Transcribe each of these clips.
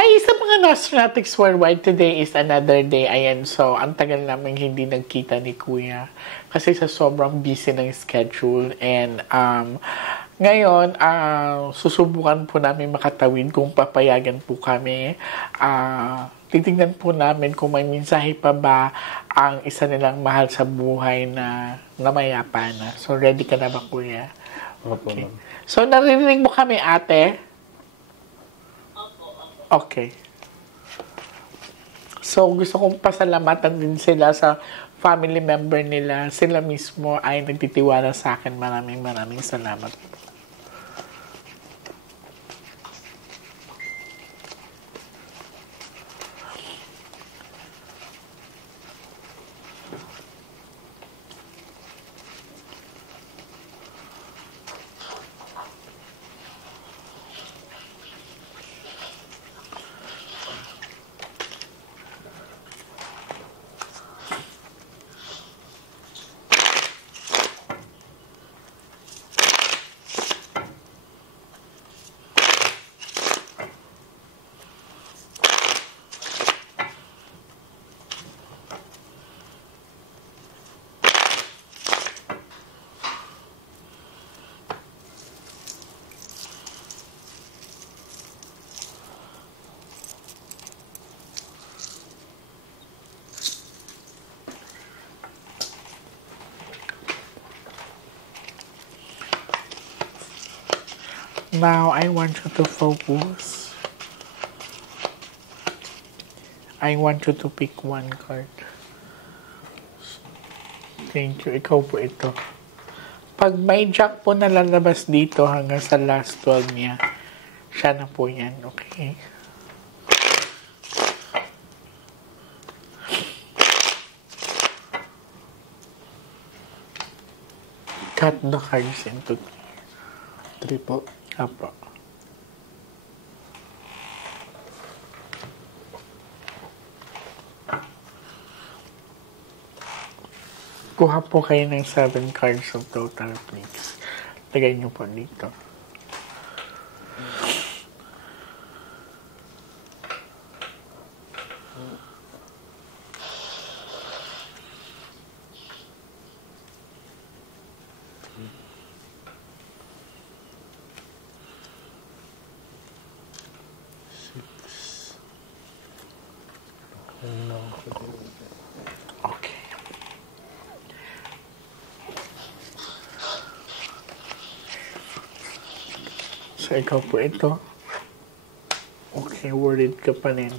Hi sa mga Nostratics Worldwide. Today is another day. Ayan, so ang tagal namin hindi nagkita ni Kuya kasi sa sobrang busy ng schedule. And ngayon, susubukan po namin makatawid kung papayagan po kami. Titignan po namin kung may mensahe pa ba ang isa nilang mahal sa buhay na namayapa na. So ready ka na ba, Kuya? Okay. So narinig mo kami, ate? Okay. So, gusto kong pasalamatan din sila sa family member nila. Sila mismo ay nagtitiwala sa akin. Maraming salamat. Now, I want you to focus. I want you to pick one card. Thank you. Ikaw po ito. Pag may jack po na lalabas dito hanggang sa last 12 niya, siya na po yan. Okay? Cut the cards into 3 po. Apo. Kuha po kayo ng 7 cards of total, please. Lagay niyo po dito. Okay. So, ikaw po ito. Okay, worried ka pa rin.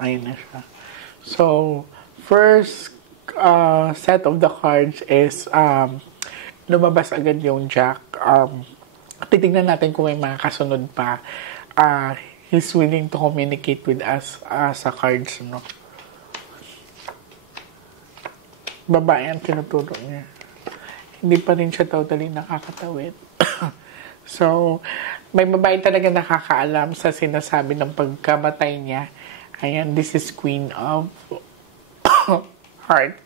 Ayun na siya. So, first set of the cards is lumabas agad yung jack. Titignan natin kung may mga kasunod pa. He's willing to communicate with us sa cards, no? Babae ang tinuturo niya. Hindi pa rin siya totally nakakatawid. So, may babae talaga nakakaalam sa sinasabi ng pagkamatay niya. Ayan, this is Queen of Heart.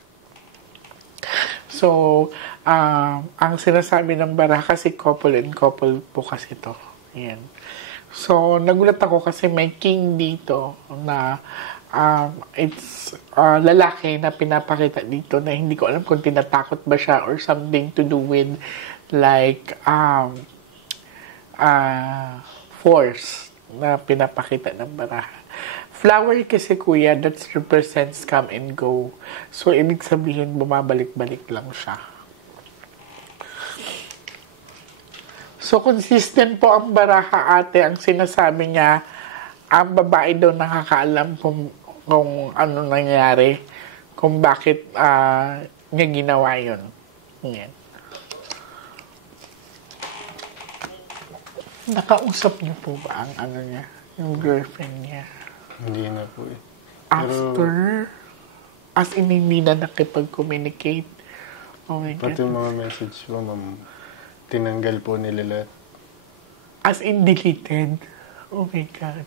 So, ang sinasabi ng bara kasi couple and couple po kasi to. Ayan. So, nagulat ako kasi may king dito na it's lalaki na pinapakita dito na hindi ko alam kung tinatakot ba siya or something to do with like force na pinapakita ng baraha. Flower kasi, Kuya, that represents come and go. So, ibig sabihin, bumabalik-balik lang siya. So, consistent po ang baraha, ate. Ang sinasabi niya, ang babae daw nakakaalam kung ano nangyari, kung bakit niya ginawa yun. Yan. Nakausap niyo po ba ang ano niya, yung girlfriend niya? Hindi na po eh. After? As in, hindi na nakipag-communicate? Oh my God. Pati mga message po, ma'am, tinanggal po nila lahat. As in, deleted? Oh my God.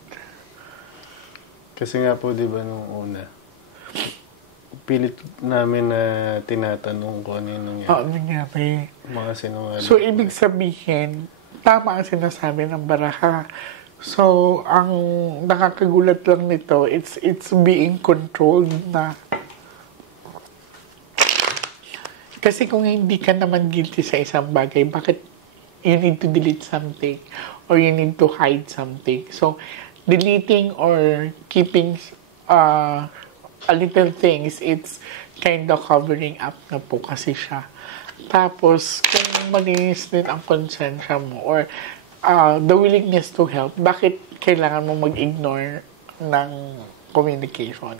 Kasi nga po, di ba, nung una, pilit namin na tinatanong kung ano yung nangyari. Oo, nangyari. Mga sinungaling. So, ibig sabihin, tama ang sinasabi ng baraha. So, ang nakakagulat lang nito, it's being controlled na. Kasi kung hindi ka naman guilty sa isang bagay, bakit you need to delete something or you need to hide something? So, deleting or keeping a little things, it's kind of covering up na po kasi siya. Tapos, kung malinis din ang konsensya mo or the willingness to help, bakit kailangan mo mag-ignore ng communication?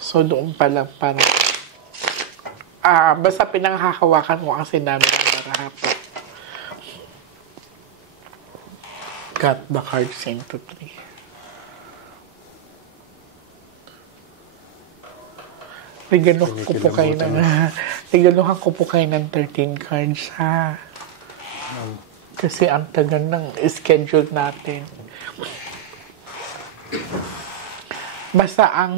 So, doon pa lang parang basta pinanghahawakan mo kasi namin ang marahap. Cut the cards into 3. Regaluhan ko po kayo ng 13 cards, ha? Kasi ang tagal ng schedule natin. Basta ang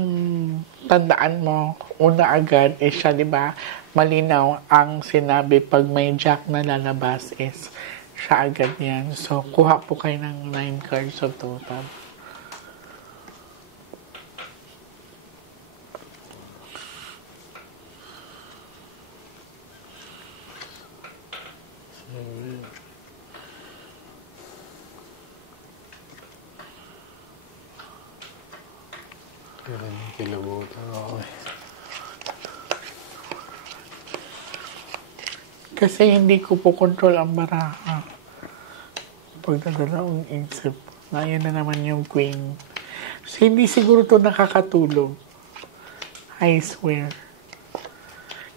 tandaan mo, una agad is siya, di ba? Malinaw ang sinabi pag may jack na lalabas is siya agad yan. So, kuha po kayo ng 9 cards of total. Kilabutan ako eh. Kasi hindi ko po control ang baraha. Pagdadala ang isip. Ngayon na naman yung queen. So, hindi siguro to nakakatulog. I swear.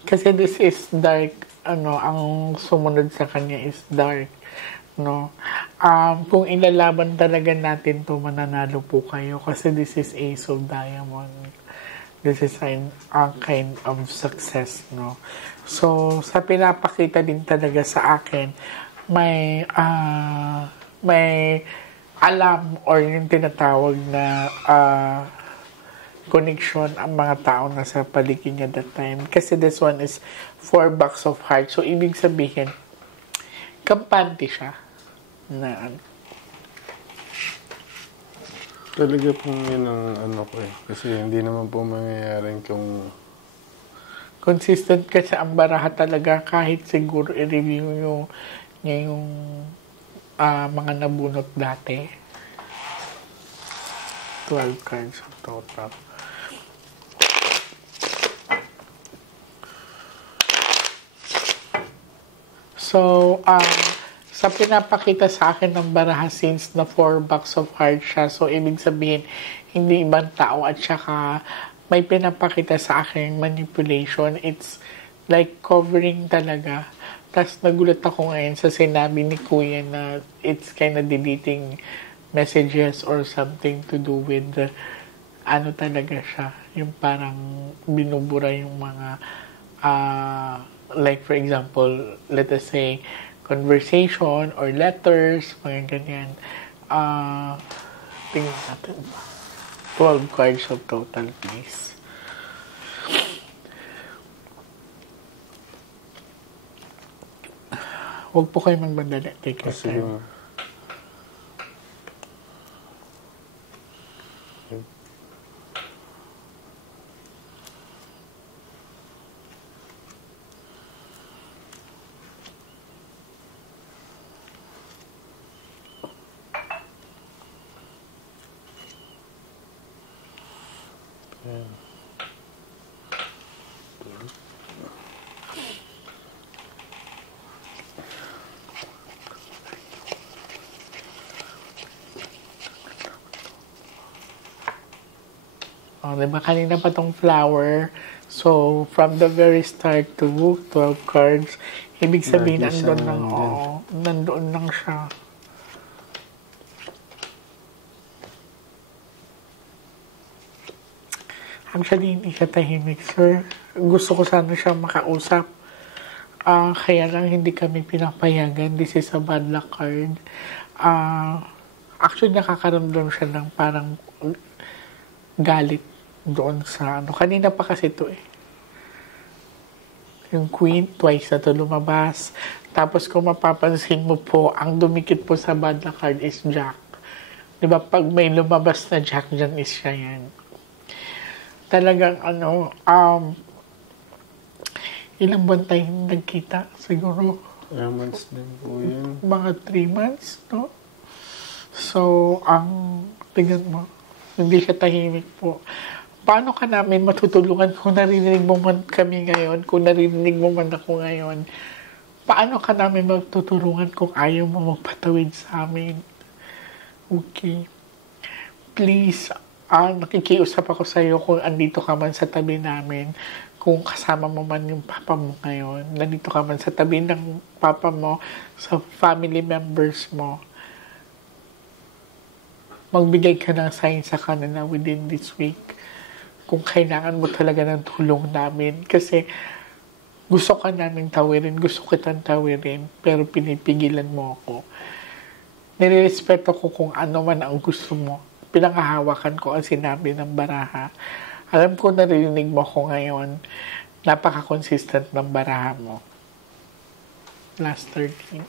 Kasi this is dark. Ang sumunod sa kanya is dark. No? Kung ilalaban talaga natin to, mananalo po kayo. Kasi this is Ace of Diamond. This is a kind of success, no? So, sa pinapakita din talaga sa akin, may alam or yung tinatawag na connection ang mga tao na sa paligid niya that time. Kasi this one is 4 bucks of hearts. So, ibig sabihin, kampante siya na Talaga pong yun ang ko eh. Kasi hindi naman po mangyayaring kung consistent ka sa ang baraha talaga kahit siguro i-review niya yung mga nabunot dati. 12 cards of total. So, sa pinapakita sa akin ng baraha since na 4 bucks of hearts siya, so ibig sabihin, hindi ibang tao at saka may pinapakita sa akin manipulation. It's like covering talaga. Tapos nagulat ako ngayon sa sinabi ni Kuya na it's kind of deleting messages or something to do with talaga siya. Yung parang binubura yung mga like for example, let us say conversation or letters, mga ganyan. Tingnan natin. 12 cards of total, please. Huwag po kayo magbandali. Take your time. Diba kanina pa tong flower? So, from the very start to 12 cards, ibig sabihin, nandoon lang siya. Actually, hindi siya tahimik, sir. Gusto ko sana siya makausap. Kaya lang hindi kami pinapayagan. This is a bad luck card. Actually, nakakaramdam siya ng parang galit doon sa kanina pa kasi ito eh. Yung queen, twice na ito lumabas. Tapos kung mapapansin mo po, ang dumikit po sa bad luck card is jack. Di ba, pag may lumabas na Jack dyan, is siya yan. Talagang ilang buwan tayo nagkita? Siguro, months din po yun. mga 3 months, no? So, tingnan mo, hindi siya tahimik po. Paano ka namin matutulungan kung narinig mo man kami ngayon, kung narinig mo man ako ngayon? Paano ka namin magtutulungan kung ayaw mo magpatawid sa amin? Okay. Please, nakikiusap ako sa iyo kung andito ka man sa tabi namin, kung kasama mo man yung papa mo ngayon, nandito ka man sa tabi ng papa mo, sa family members mo, magbigay ka ng sign sa kanila within this week kung kailangan mo talaga ng tulong namin. Kasi gusto ka namin tawirin, gusto kitang tawirin, pero pinipigilan mo ako. Nirerespeto ko kung ano man ang gusto mo. Pinangahawakan ko ang sinabi ng baraha. Alam ko narinig mo ko ngayon, napaka-consistent ng baraha mo. Last 13.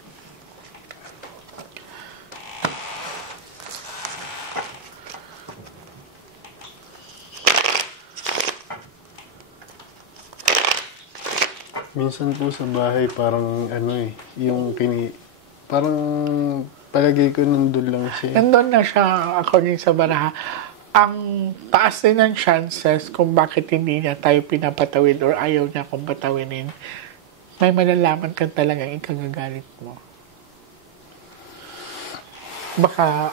Minsan po sa bahay parang parang palagay ko nandun lang siya. Nandun na siya according sa baraha. Ang taas din ng chances kung bakit hindi niya tayo pinapatawid or ayaw niya kung patawinin, may malalaman ka talagang ikagagalit mo. Baka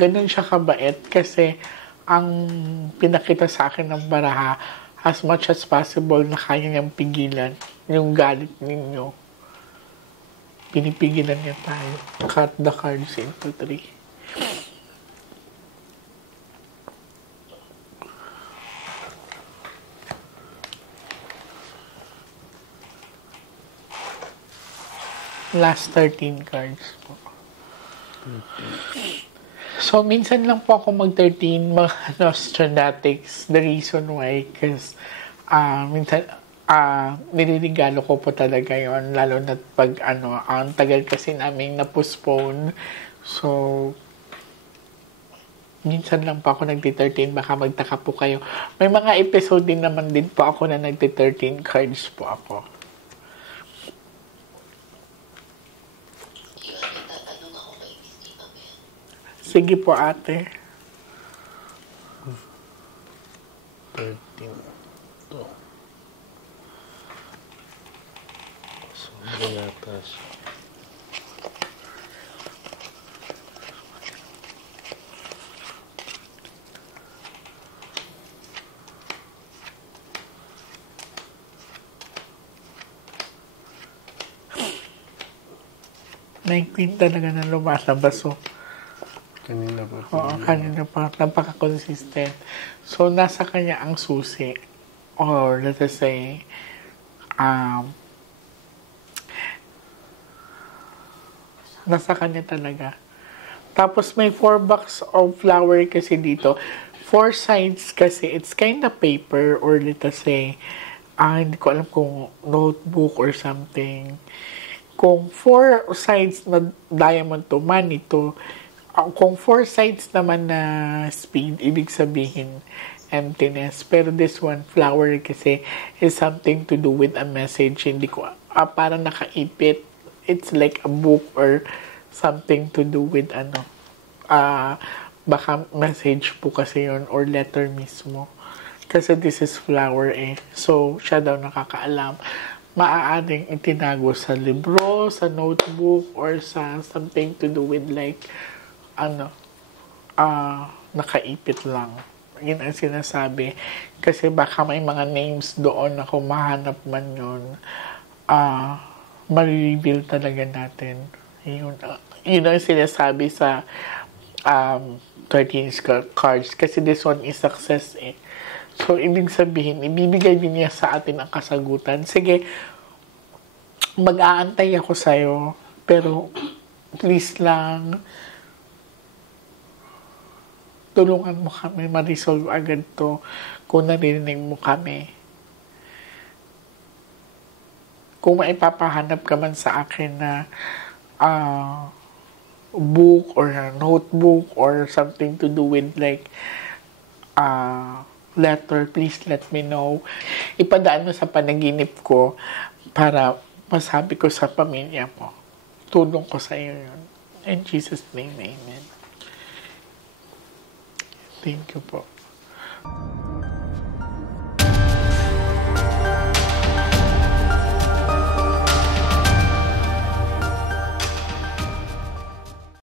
ganun siya kabait kasi ang pinakita sa akin ng baraha, as much as possible na kaya niyang pigilan yung galit ninyo. Pinipigilan niya tayo. Cut the cards into 3. Last 13 cards po. So, minsan lang po ako mag-13 mga Nostradatics. The reason why, because minsan, nilirigalo ko po talaga yon, lalo na pag ang tagal kasi namin na-postpone. So, minsan lang po ako nagti-13, baka magtaka po kayo. May mga episode din naman din po ako na nagti-13 cards po ako. Sige po, ate. 13. Ito. Sobrang atas. Naikwin talaga na lumalabas, so. Kanina pa. Oo, kanina pa. Napaka-consistent. So, nasa kanya ang susi. Or, let us say, nasa kanya talaga. Tapos, may 4 box of flower kasi dito. 4 sides kasi. It's kind of paper or let us say, hindi ko alam kung notebook or something. Kung 4 sides na diamond to, money to, kung 4 sides naman na speed, ibig sabihin emptiness. Pero this one, flower kasi, is something to do with a message. Hindi ko, parang nakaipit. It's like a book or something to do with baka message po kasi yon or letter mismo. Kasi this is flower eh. So, siya daw nakakaalam. Maaaring itinago sa libro, sa notebook, or sa something to do with like, nakaipit lang. Yun ang sinasabi. Kasi baka may mga names doon na kung mahanap man yun, ma-reveal talaga natin. Yun ang sinasabi sa 13 cards. Kasi this one is success eh. So, ibig sabihin, ibibigay din niya sa atin ang kasagutan. Sige, mag-aantay ako sa'yo, pero please lang, tulungan mo kami, ma-resolve agad to kung narinig mo kami. Kung maipapahanap ka man sa akin na book or a notebook or something to do with like letter, please let me know. Ipadaan mo sa panaginip ko para masabi ko sa pamilya mo. Tulong ko sa iyo yun. In Jesus' name, amen. Thank you po.